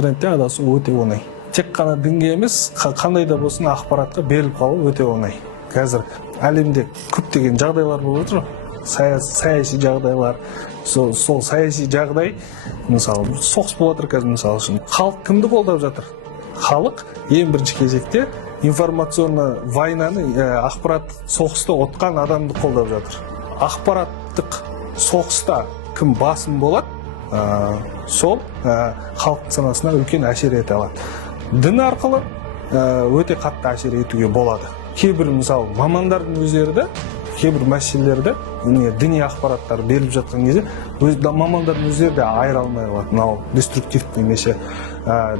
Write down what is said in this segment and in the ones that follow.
интернетте адасу өте оңай. Тек қана дінге емес, қандай да болсын ақпаратқа беріліп қалу өте оңай. Қазір әлемде көптеген жағдайлар болып отыр. Саяси жағдайлар, сол саяси жағдай, мысалы, соғыс болып жатыр қазір, мысалы үшін. Халық кімді қолдап жатыр? Халық ең бірінші кезекте информационный войнаны, ақпарат соғысты отқан адамды қолдап жатыр. Ақпараттық соғыста кім басым болады, сол халықтың санасына үлкен әсер ете алады. Дін арқылы өте қатты әсер етуге болады. Кейбір мысалы мамандардың өздері кейбір мәселелерді, діни ақпараттар беріліп жатқан кезде, мамандардың өздері де айыра алмай қалады. Мынау деструктивті немесе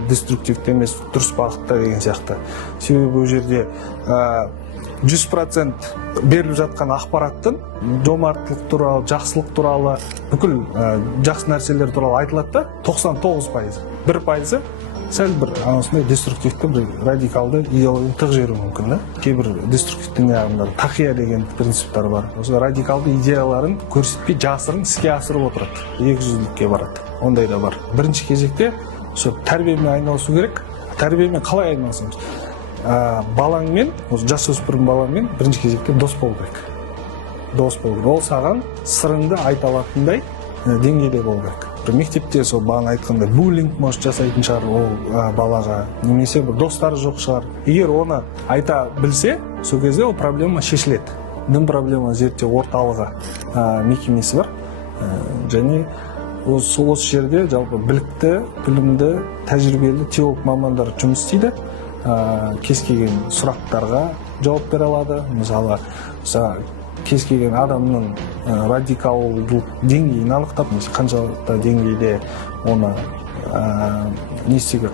деструктивті емес, дұрыс бағытта деген сияқты. Себебі ол жерде 100% беріліп жатқан ақпараттың жомарттылық туралы, жақсылық туралы, бүкіл жақсы нәрселер туралы айтылады да, 99%. 1% сәл бір анасындай деструктивті, бір радикалды идеологияны тық жеру мүмкін. Кейбір деструктивті тақия деген принциптар бар. Осы радикалды идеяларын көрсетпей жасырын іске асырып отырады. Екіжүзділікке барады. Ондай да бар. Бірінші кезекте тәрбиемен айналысу керек. Тәрбиемен қалай айналысамыз? Балаңмен, жасөспірім балаңмен бірінші кезекте дос болу керек. Дос болу керек. Ол саған сырыңды айта алатындай деңгейде болу керек. Бір мектепте сол бағана айтқандай буллинг может жасайтын шығар ол балаға, немесе бір достары жоқ шығар. Егер оны айта білсе, сол кезде ол проблема шешіледі. Дін проблема зерттеу орталығы мекемесі бар. Және осы жерде жалпы білікті, білімді, тәжірибелі теолог мамандар жұмыс істейді. Кез келген сұрақтарға жауап бере алады. Мысалы, кез келген адамның радикалдылық деңгейін анықтап, қаншалықты деңгейде оны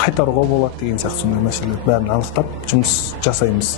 қайтаруға болады деген сияқты сондай мәселелер бәрін анықтап жұмыс жасаймыз.